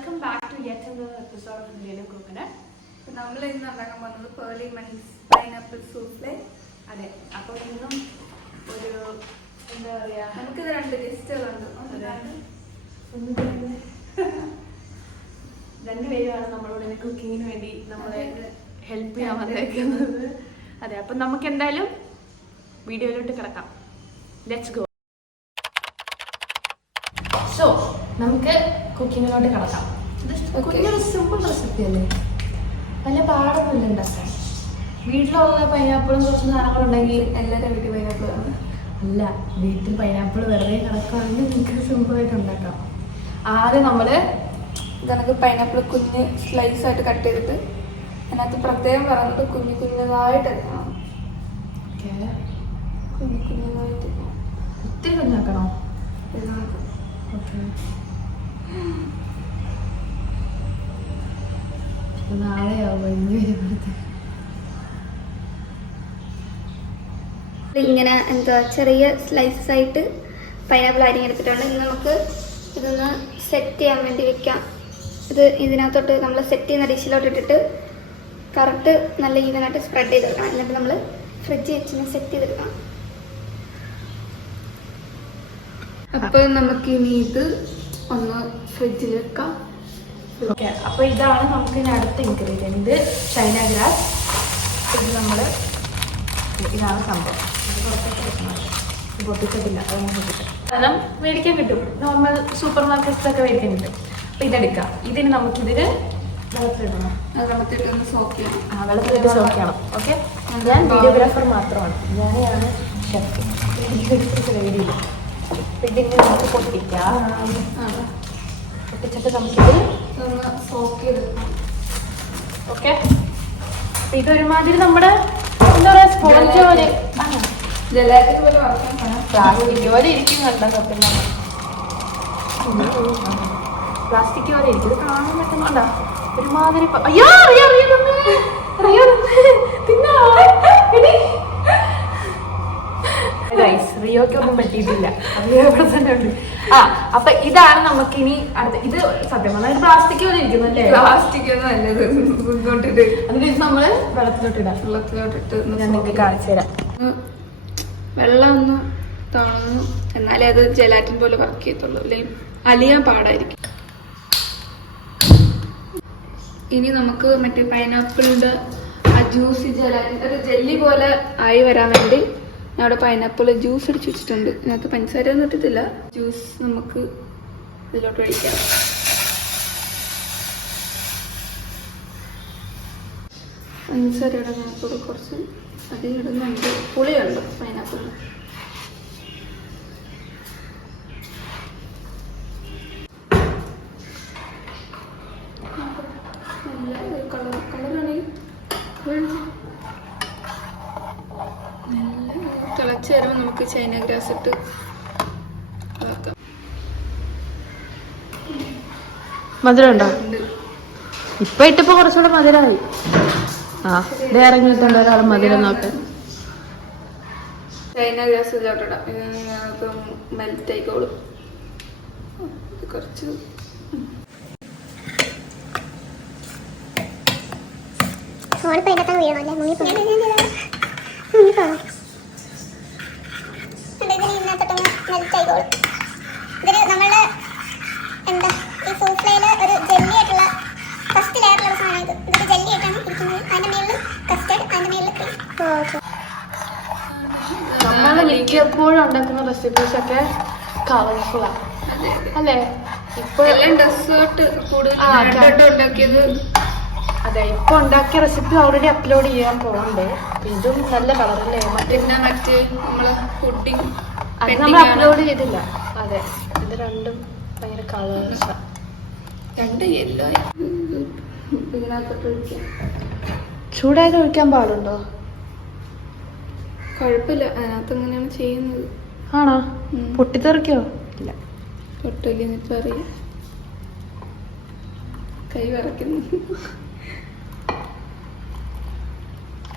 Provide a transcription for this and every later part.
Welcome back to yet another episode of Indian കുക്കിന്. നമ്മൾ ഇന്ന് ഉണ്ടാക്കാൻ പോകുന്നത് പേർലി മണീസ് പൈനാപ്പിൾ സൂഫ്ലെ. അതെ, അപ്പോൾ ഇന്നും ഒരു എന്താ പറയുക, നമുക്കിത് 2 ഗസ്റ്റുകളുണ്ട്. രണ്ടുപേരുമാണ് നമ്മളോട് കുക്കിങ്ങിന് വേണ്ടി നമ്മളെ ഹെൽപ്പ് ചെയ്യാൻ വന്നേക്കുന്നത്. അതെ, അപ്പം നമുക്ക് എന്തായാലും വീഡിയോയിലോട്ട് കിടക്കാം. Let's go. സോ നമുക്ക് കുക്കിങ്ങിലോട്ട് കിടക്കാം. കുക്കിങ്ങിന് സിമ്പിൾ റെസിപ്പി അല്ലേ, വലിയ പാടൊന്നുമില്ല ഉണ്ടാക്കാൻ. വീട്ടിലുള്ള പൈനാപ്പിളും കുറച്ച് സാധനങ്ങളുണ്ടെങ്കിൽ എല്ലാവരും വീട്ടിൽ പൈനാപ്പിൾ ആണ്. അല്ല, വീട്ടിൽ പൈനാപ്പിൾ വെറുതെ കിടക്കുകയാണെങ്കിൽ നിങ്ങൾക്ക് സിമ്പിളായിട്ട് ഉണ്ടാക്കാം. ആദ്യം നമുക്ക് പൈനാപ്പിൾ കുഞ്ഞ് സ്ലൈസ് ആയിട്ട് കട്ട് ചെയ്തിട്ട് അതിനകത്ത് പ്രത്യേകം പറയുന്നത് കുഞ്ഞതായിട്ട് എടുക്കണം. കുഞ്ഞതായിട്ട് ഒത്തിരി കുഞ്ഞാക്കണോ? നാളെയാവും ഇങ്ങനെ എന്താ ചെറിയ സ്ലൈസസ് ആയിട്ട് പൈനാപ്പിൾ അരിഞ്ഞെടുത്തിട്ടുണ്ട്. ഇനി നമുക്ക് ഇതൊന്ന് സെറ്റ് ചെയ്യാൻ വേണ്ടി വെക്കാം. ഇതിനകത്തോട്ട് നമ്മൾ സെറ്റ് ചെയ്യുന്ന ഡിഷിലോട്ട് ഇട്ടിട്ട് കറക്റ്റ് നല്ല ഈവനായിട്ട് സ്പ്രെഡ് ചെയ്തെടുക്കണം. എന്നിട്ട് നമ്മൾ ഫ്രിഡ്ജ് വെച്ച് സെറ്റ് ചെയ്തെടുക്കണം. അപ്പോൾ നമുക്ക് ഇനി ഇത് ഒന്ന് ഫ്രിഡ്ജിൽ വെക്കാം. ഓക്കെ, അപ്പോൾ ഇതാണ് നമുക്ക് ഇനി അടുത്ത ഇൻഗ്രീഡിയൻറ്റ്. ഇത് ചൈന ഗ്രാസ്. ഇതാണ് സംഭവം. ഇത് പൊട്ടിച്ചിട്ടില്ല, അതൊന്നും പൊട്ടിച്ചിട്ട് കാരണം മേടിക്കാൻ കിട്ടും. നോർമൽ സൂപ്പർ മാർക്കറ്റ്സൊക്കെ മേടിക്കാൻ കിട്ടും. അപ്പോൾ ഇതെടുക്കാം. ഇതിന് നമുക്കിതിന് വെള്ളത്തിലിടണം. വെള്ളത്തിലിട്ടൊന്ന് സോക്ക് ചെയ്യണം. വെള്ളത്തിലിട്ട് സോക്ക് ചെയ്യണം. ഓക്കെ, ഞാൻ വീഡിയോഗ്രാഫർ മാത്രമാണ്, ഞാനാണ് ഷെഫ്. വീഡിയോ ഇതിന് നമുക്ക് പൊട്ടിക്കാം. പൊട്ടിച്ചിട്ട് നമുക്കിത് സോക്ക് ചെയ്തെടുക്കാം. ഓക്കെ, ഇതൊരുമാതിരി നമ്മുടെ എന്താ പറയുക, സ്പോഞ്ച് പോലെ ജലാറ്റിൻ പോലെ വറക്കാൻ പ്ലാസ്റ്റിക് പോലെ ഇരിക്കും. കണ്ട സത്യം പ്ലാസ്റ്റിക് പോലെ ഇരിക്കും. ഇത് കാണാൻ പറ്റുന്നുണ്ടോ? ഒരുമാതിരി റിയോക്ക് ഒന്നും പറ്റിയിട്ടില്ല. അപ്പൊ ഇതാണ് നമുക്കിനി അടുത്ത. ഇത് സത്യം പറഞ്ഞാൽ പ്ലാസ്റ്റിക് പോലെ ഇരിക്കുന്നു അല്ലേ? പ്ലാസ്റ്റിക് ഒന്നും അല്ലത്. മുന്നോട്ടിട്ട് അതിന് നമ്മള് വെള്ളത്തിലോട്ടിടാം. വെള്ളത്തിലോട്ടിട്ട് ഞാൻ നിങ്ങൾക്ക് കാണിച്ചു തരാം. വെള്ളം ഒന്ന് തണുന്നു, എന്നാലേ അത് ജലാറ്റിൻ പോലെ വർക്ക് ചെയ്യത്തുള്ളൂ, അല്ലെങ്കിൽ അലിയാൻ പാടായിരിക്കും. ഇനി നമുക്ക് മറ്റേ പൈനാപ്പിളിന്റെ ആ ജ്യൂസ് ജലാറ്റിൻ ഒരു ജെല്ലി പോലെ ആയി വരാൻ വേണ്ടി ഞാൻ അവിടെ പൈനാപ്പിൾ ജ്യൂസ് അടിച്ചു വെച്ചിട്ടുണ്ട്. ഇതിനകത്ത് പഞ്ചസാര ഒന്നും ഇട്ടിട്ടില്ല. ജ്യൂസ് നമുക്ക് ഇതിലോട്ട് ഒഴിക്കാം. പഞ്ചസാരയുടെ അതിനകത്തോട് കുറച്ച് അധികം ഇടുന്നുണ്ട്. പുളിയുണ്ട് പൈനാപ്പിളിന്. കളറാണെങ്കിൽ തിളച്ച് വരുമ്പോൾ നമുക്ക് ചൈന ഗ്രാസ് ഇട്ട് ഇതാക്കാം. മധുരം ഉണ്ടോ? ഇപ്പൊ ഇട്ടപ്പോ കുറച്ചുകൂടെ മധുരമായി. ഇറങ്ങിയിട്ടുണ്ട് ഒരാൾ മധുരം നോക്കാൻ. ചൈന ഗ്രാസ് ഇതിലോട്ടിടാം. ഇപ്പം മെൽറ്റ് ആയിക്കോളും. കുറച്ച് ഇതൊരു നമ്മള് എന്താ ഈ സൂഫ്ലയില് ഒരു ജെല്ലി ആയിട്ടുള്ള ഫസ്റ്റ് ലെയറിലുള്ള സാധനം. ഇതൊരു ജെല്ലി ആയിട്ടാണ് ഇരിക്കുന്നത്. അതിന്റെ മേളിൽ കസ്റ്റർഡ്, അതിന്റെ മേളിൽ ക്രീം. നമ്മൾ മിക്കപ്പോഴും ഉണ്ടാക്കുന്ന റെസിപ്പീസ് ഒക്കെ കളർഫുള്ളാണ് അല്ലേ? ഇപ്പോഴെല്ലാം ഡെസേർട്ട് കൂടുതൽ ഉണ്ടാക്കിയത്. അതെ, ഇപ്പൊ ഉണ്ടാക്കിയ റെസിപ്പി ഓൾറെഡി അപ്ലോഡ് ചെയ്യാൻ പോകണ്ടേ. ഇതും നല്ല കളറല്ലേ? പിന്നെ മറ്റേ നമ്മള് പുഡിംഗ് അത് നമ്മൾ അപ്ലോഡ് ചെയ്തില്ല. അതെ, ഇത് രണ്ടും ഭയങ്കര കളേഴ്സാ. രണ്ട് യെല്ലോ. ഇതിനകത്തോട്ട് ഒഴിക്കാം. ചൂടായത് ഒഴിക്കാൻ പാടുണ്ടോ? കുഴപ്പമില്ല, അതിനകത്ത് എങ്ങനെയാണ് ചെയ്യുന്നത്. ആണോ? പൊട്ടിത്തെറിക്കോ? ഇല്ല, പൊട്ടില്ലെന്ന് ഇപ്പൊ അറിയാം. കൈ വിറയ്ക്കുന്നു.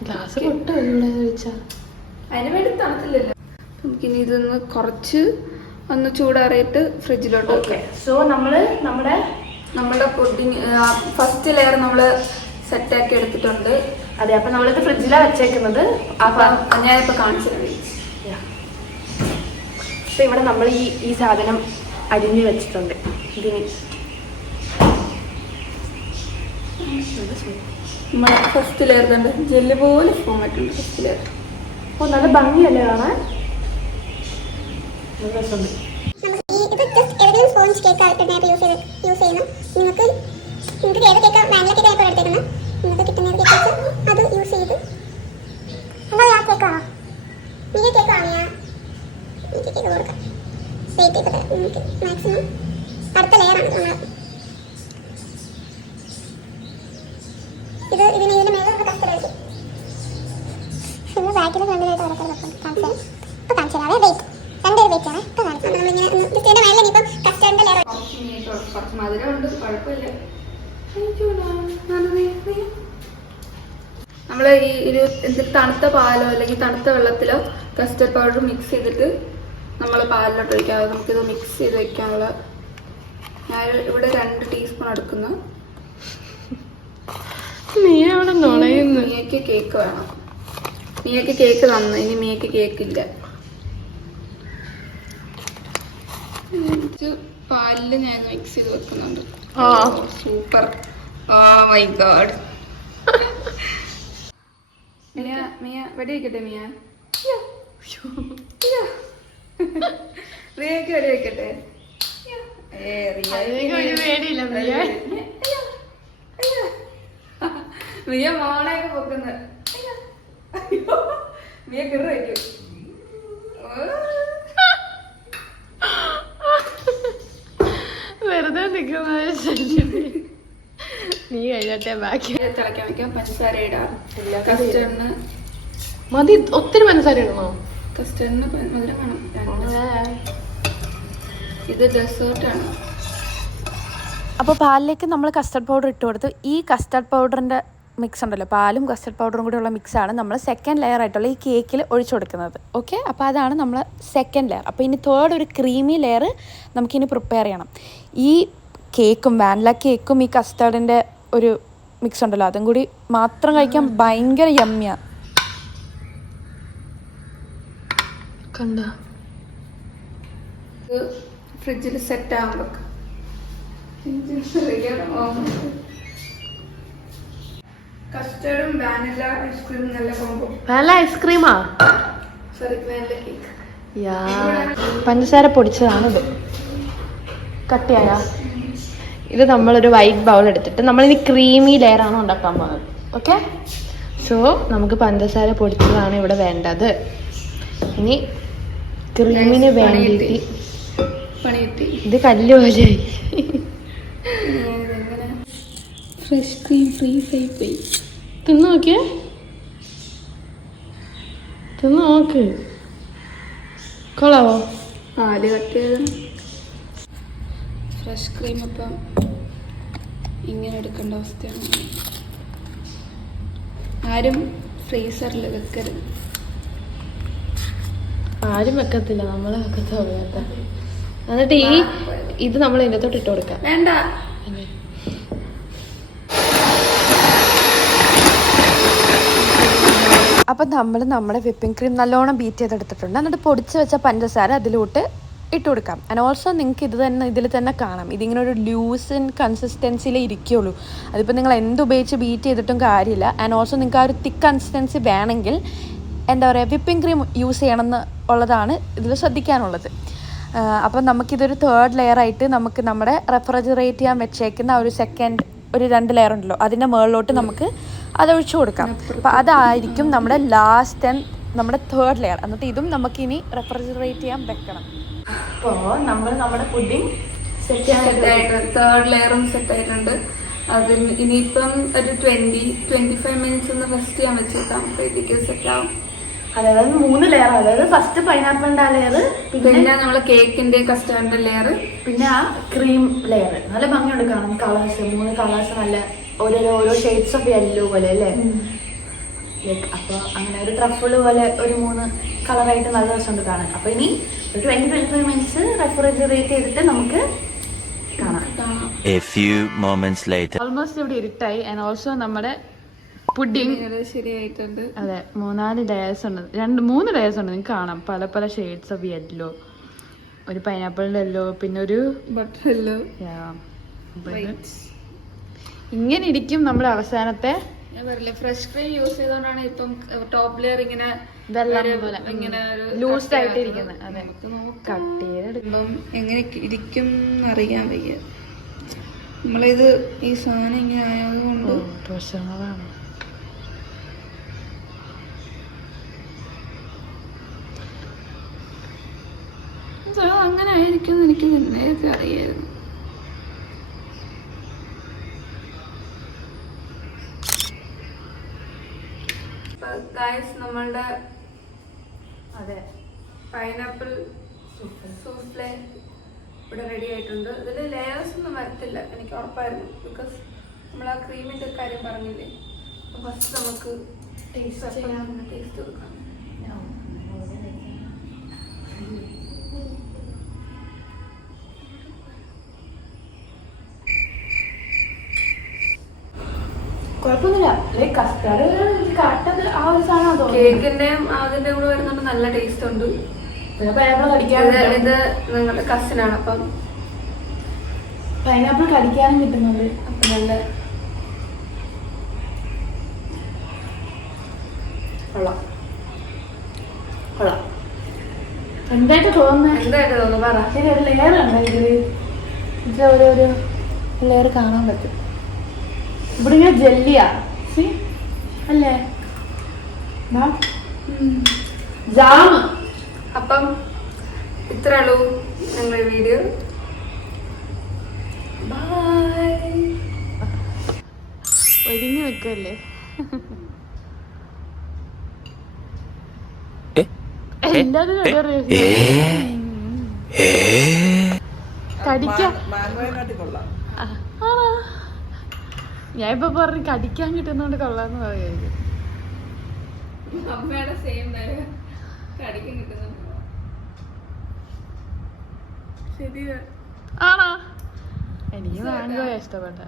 ഗ്ലാസ് പൊട്ടില്ല ചോദിച്ചാ അതിന് വേണ്ടി തണുത്തില്ലല്ലോ. നമുക്കിനി ഇതൊന്ന് കുറച്ച് ഒന്ന് ചൂടാറിയിട്ട് ഫ്രിഡ്ജിലോട്ട് വെക്കാം. സോ നമ്മള് നമ്മുടെ നമ്മുടെ പുഡിങ് ഫസ്റ്റ് ലെയർ നമ്മൾ സെറ്റാക്കി എടുത്തിട്ടുണ്ട്. അതെ, അപ്പൊ നമ്മളിത് ഫ്രിഡ്ജിലാണ് വെച്ചേക്കുന്നത്. അപ്പം ഞാനിപ്പോൾ കാണിച്ചു തരാം. അപ്പൊ ഇവിടെ നമ്മൾ ഈ സാധനം അരിഞ്ഞ് വെച്ചിട്ടുണ്ട്. ഇതിന് നമ്മളെ ഫസ്റ്റ് ലെയർ തന്നെ ജെല്ല് പോലെ ഫോം ആയിട്ടുണ്ട്. ഫസ്റ്റ് ലെയർ അപ്പോൾ നല്ല ഭംഗിയല്ലേ കാണാൻ? നല്ല രസമുണ്ട്. ഇത് ജസ്റ്റ് ഏതെങ്കിലും സ്പോഞ്ച് കേക്ക് ആയിട്ട് യൂസ് ചെയ്യുന്നു. നിങ്ങൾക്ക് ഏത് കേക്ക് വാനില കേക്ക് ഇപ്പോൾ എടുത്തേക്കുന്നത് നിങ്ങൾക്ക് കിട്ടുന്ന ഏത് കേക്ക് അത് യൂസ് ചെയ്ത് എന്താ ആ കേക്കാണോ ഈ കേക്ക് വാങ്ങിയാ ഈ കേക്ക് കൊടുക്കാം. വെയിറ്റ് ചെയ്തത് നിങ്ങൾക്ക് മാക്സിമം അടുത്ത ലെയറാണ് നമ്മൾ ഇതിന്റെ മേലെ നമ്മൾ കസ്റ്റഡ് ആയിരിക്കും. ഇത് ബാക്കിൽ ഫ്രണ്ടിലായിട്ട് കാണിച്ചു തരാം. വെയിറ്റ് രണ്ടൊരു വെയിറ്റ് ആണ് ഇപ്പോൾ കാണിച്ചു. നമ്മളിങ്ങനെ ഇതിന്റെ മേലെ ഇനിയിപ്പം കസ്റ്റഡിന്റെ ലെയർ കുറച്ച് മധുരമുണ്ട്, കുഴപ്പമില്ല. നമ്മൾ ഈ ഒരു തണുത്ത പാലോ അല്ലെങ്കിൽ തണുത്ത വെള്ളത്തിലോ കസ്റ്റർഡ് പൗഡർ മിക്സ് ചെയ്തിട്ട് നമ്മൾ പാലിലോട്ട് ഒഴിക്കാം. നമുക്കിത് മിക്സ് ചെയ്ത് വെക്കാനുള്ള ഞാൻ ഇവിടെ 2 ടീസ്പൂൺ എടുക്കുന്നു. മിയക്ക് കേക്ക് വേണം. മിയക്ക് കേക്ക് തന്നു, ഇനി മിയക്ക് കേക്കില്ല. പാലില് ഞാൻ മിക്സ് ചെയ്ത് വെക്കുന്നുണ്ട്. Super. Oh my god. Mia വെടി വെക്കട്ടെ? റിയക്ക് വെടി വെക്കട്ടെ? മിയ മോണയൊക്കെ പൊക്കുന്നത്. മിയ കിറ വയ്ക്കും. വെറുതെ നീ കഴിഞ്ഞിട്ടേ ബാക്കി തിളയ്ക്കാൻ വെക്കാം. പഞ്ചസാര ഇടാം. കസ്റ്റർഡിന് മതി. ഒത്തിരി പഞ്ചസാര ഇടണോ? കസ്റ്റർഡിന് മധുരം വേണം. ഇത് ഡെസേർട്ടാണ്. അപ്പോൾ പാലിലേക്ക് നമ്മൾ കസ്റ്റർഡ് പൗഡർ ഇട്ട് കൊടുത്തു. ഈ കസ്റ്റർഡ് പൗഡറിൻ്റെ മിക്സ് ഉണ്ടല്ലോ, പാലും കസ്റ്റർഡ് പൗഡറും കൂടി ഉള്ള മിക്സാണ് നമ്മൾ സെക്കൻഡ് ലെയർ ആയിട്ടുള്ള ഈ കേക്കിൽ ഒഴിച്ചു കൊടുക്കുന്നത്. ഓക്കെ, അപ്പോൾ അതാണ് നമ്മൾ സെക്കൻഡ് ലെയർ. അപ്പോൾ ഇനി തേർഡ് ഒരു ക്രീമി ലെയർ നമുക്കിനി പ്രിപ്പയർ ചെയ്യണം. ഈ കേക്കും വാനില കേക്കും ഈ കസ്റ്റർഡിൻ്റെ ഒരു മിക്സ് ഉണ്ടല്ലോ, അതും കൂടി മാത്രം കഴിക്കാൻ ഭയങ്കര യമ്മിയാണ്. കണ്ട ഫ്രിഡ്ജിൽ സെറ്റ് ആകുമ്പോൾ കസ്റ്റർഡും വാനില ഐസ്ക്രീമും നല്ല കോംബോ. വാനില ഐസ്ക്രീമാ? Sorry, vanilla cake. പഞ്ചസാര പൊടിച്ചതാണിത്. കട്ടിയായ ഇത് നമ്മളൊരു വൈറ്റ് ബൗൾ എടുത്തിട്ട് നമ്മളിനി ക്രീമി ലെയറാണ് ഉണ്ടാക്കാൻ പോകുന്നത്. ഓക്കെ, സോ നമുക്ക് പഞ്ചസാര പൊടിച്ചതാണ് ഇവിടെ വേണ്ടത്. ഇനി ക്രീമിന് വേണ്ടിയിട്ട് ഇത് കല്ല് പോലെയായി. ഫ്രഷ് ക്രീം ഫ്രീസ് ആയി പോയി. തിന്ന് നോക്കിയേ, തിന്ന് നോക്ക്. കൊള്ളാവോ? പാല് കട്ടിയത് ഫ്രഷ് ക്രീം ഇപ്പം ഇങ്ങനെ എടുക്കേണ്ട അവസ്ഥയാണ്. ആരും ഫ്രീസറിൽ വെക്കരുത്. ആരും വെക്കത്തില്ല, നമ്മളെ വെക്കത്ത. എന്നിട്ട് ഇത് നമ്മൾ ഇതിനകത്തോട്ട് ഇട്ട് കൊടുക്കാം. വേണ്ട, അപ്പം നമ്മൾ നമ്മുടെ വിപ്പിംഗ് ക്രീം നല്ലോണം ബീറ്റ് ചെയ്തെടുത്തിട്ടുണ്ട്. എന്നിട്ട് പൊടിച്ച് വെച്ച പഞ്ചസാര അതിലോട്ട് ഇട്ട് കൊടുക്കാം. ആൻഡ് ഓൾസോ നിങ്ങൾക്ക് ഇതിൽ തന്നെ കാണാം, ഇതിങ്ങനെ ഒരു ലൂസൻ കൺസിസ്റ്റൻസിയിലേ ഇരിക്കുകയുള്ളൂ. അതിപ്പോൾ നിങ്ങൾ എന്തുപയോഗിച്ച് ബീറ്റ് ചെയ്തിട്ടും കാര്യമില്ല. ആൻഡ് ഓൾസോ നിങ്ങൾക്ക് ആ ഒരു തിക്ക് കൺസിസ്റ്റൻസി വേണമെങ്കിൽ എന്താ പറയുക, വിപ്പിംഗ് ക്രീം യൂസ് ചെയ്യണമെന്ന് ഉള്ളതാണ് ഇതിൽ ശ്രദ്ധിക്കാനുള്ളത്. അപ്പം നമുക്കിതൊരു തേർഡ് ലെയറായിട്ട് നമുക്ക് നമ്മുടെ റെഫ്രിജറേറ്റ് ചെയ്യാൻ വെച്ചേക്കുന്ന ഒരു ഒരു 2 ലെയർ ഉണ്ടല്ലോ, അതിൻ്റെ മുകളിലോട്ട് നമുക്ക് അതൊഴിച്ചു കൊടുക്കാം. അപ്പം അതായിരിക്കും നമ്മുടെ ലാസ്റ്റ് ആൻഡ് നമ്മുടെ തേർഡ് ലെയർ. എന്നിട്ട് ഇതും നമുക്കിനി റെഫ്രിജറേറ്റ് ചെയ്യാൻ വെക്കണം. അപ്പോൾ നമ്മൾ നമ്മുടെ പുഡിംഗ് സെറ്റായിട്ട് തേർഡ് ലെയറും സെറ്റായിട്ടുണ്ട്. അതിന് ഇനിയിപ്പം ഒരു 20-25 മിനിറ്റ്സ് ഒന്ന് റെസ്റ്റ് ചെയ്യാൻ വെച്ചേക്കാം. അപ്പോഴത്തേക്ക് സെറ്റാവും. അതായത് 3 ലെയർ, അതായത് ഫസ്റ്റ് പൈനാപ്പിളിൻ്റെ ലെയർ, പിന്നെ നമ്മളെ കേക്കിന്റെ കസ്റ്റർഡിന്റെ ലെയർ, പിന്നെ ആ ക്രീം ലെയർ. നല്ല ഭംഗിയുണ്ട് കാണാൻ. കളേഴ്സ് 3 കളേഴ്സ് നല്ല ഓരോ ഷെയ്ഡ്സ് ഓഫ് യെല്ലോ പോലെ അല്ലേ. ലൈക്ക് അപ്പോൾ അങ്ങനെ ഒരു ട്രഫിൾ പോലെ ഒരു 3 കളറായിട്ട് നല്ല രസമുണ്ട് കാണാൻ. അപ്പോൾ ഇനി ഒരു 20-25 മിനിറ്റ്സ് റെഫ്രിജറേറ്റ് ചെയ്തിട്ട് നമുക്ക് കാണാം. കാണാം. A few moments later. Almost ഇവിടെ ഇരുട്ടായി. ആൻഡ് ഓൾസോ നമ്മുടെ പുഡിംഗ് ശരിയായിട്ടുണ്ട്. അതെ 3-4 ലെയേഴ്സ് ഉണ്ട്, 2-3 ലെയേഴ്സ് ഉണ്ട്. നിങ്ങൾക്ക് കാണാം പല പല ഷെയ്ഡ്സ് ഓഫ് യെല്ലോ, ഒരു പൈനാപ്പിളിന്റെ യെല്ലോ, പിന്നെ ഒരു ബട്ടർ യെല്ലോ. ഇങ്ങനെ ഇരിക്കും നമ്മുടെ അവസാനത്തെ. ഞാൻ പറയില്ല, ഫ്രഷ് ക്രീം യൂസ് ചെയ്തോണ്ടാണ് ഇപ്പം ടോപ്പ് ലെയർ ഇങ്ങനെ വെള്ളം പോലെ ഇങ്ങനെ ലൂസ് ആയിട്ട് ഇരിക്കുന്നത്. അതെ, കട്ട് ചെയ്തെടുക്കുമ്പം എങ്ങനെ ഇരിക്കും അറിയാൻ വയ്യ. നമ്മളിത് ഈ സാധനം ഇങ്ങനെ ആയതുകൊണ്ട് പ്രശ്നങ്ങളാണ്. അങ്ങനെ ആയിരിക്കും എനിക്ക് നേരത്തെ അറിയായിരുന്നു. നമ്മളുടെ അതെ പൈനാപ്പിൾ സൂഫ്ലെ ഇവിടെ റെഡി ആയിട്ടുണ്ട്. ഇതിൽ ലെയേഴ്സ് ഒന്നും വരത്തില്ല, എനിക്ക് ഉറപ്പായിരുന്നു. ബിക്കോസ് നമ്മൾ ആ ക്രീമിന്റെ കാര്യം പറഞ്ഞില്ലേ. ഫസ്റ്റ് നമുക്ക് ടേസ്റ്റ് കൊടുക്കാം. കുഴപ്പമൊന്നുമില്ല. ലൈക്ക് കസ്റ്റാർഡ് കറക്റ്റ് ആ ഒരു സാധനം കേക്കിന്റെയും അതിന്റെ കൂടെ വരുന്നുണ്ട്, നല്ല ടേസ്റ്റ് ഉണ്ട്. ഇത് നിങ്ങളുടെ കസിനാണ്, അപ്പം പൈനാപ്പിൾ കടിക്കാനും കിട്ടുന്നുണ്ട്. അപ്പൊ നല്ല കൊള്ളാം. എന്തായിട്ട് തോന്നുന്നത്? എന്തായിട്ട് തോന്നുന്നു പറ. ശരി, ഒരു ലെയർ ഉണ്ട് ഇതില്. ഇത് ഓരോരോ ലെയർ കാണാൻ പറ്റും. ഇവിടെ ഇങ്ങനെ ജെല്ലിയാ അല്ലേ, ജാമ്. അപ്പം ഇത്രേ ഉള്ളൂ ഞങ്ങളുടെ വീഡിയോ. ഒരുങ്ങി വെക്കല്ലേ. എല്ലാരും കടിക്കാൻ. ഞാൻ ഇപ്പൊ പറഞ്ഞു കടിക്കാൻ കിട്ടുന്നോണ്ട് കൊള്ളാന്ന് പറയുന്നത്. അമ്മയുടെ സെയിം കടിക്കാൻ കിട്ടുന്നുണ്ട്. ആണോ? എനിക്ക് മാംഗോ ഇഷ്ടപ്പെട്ട.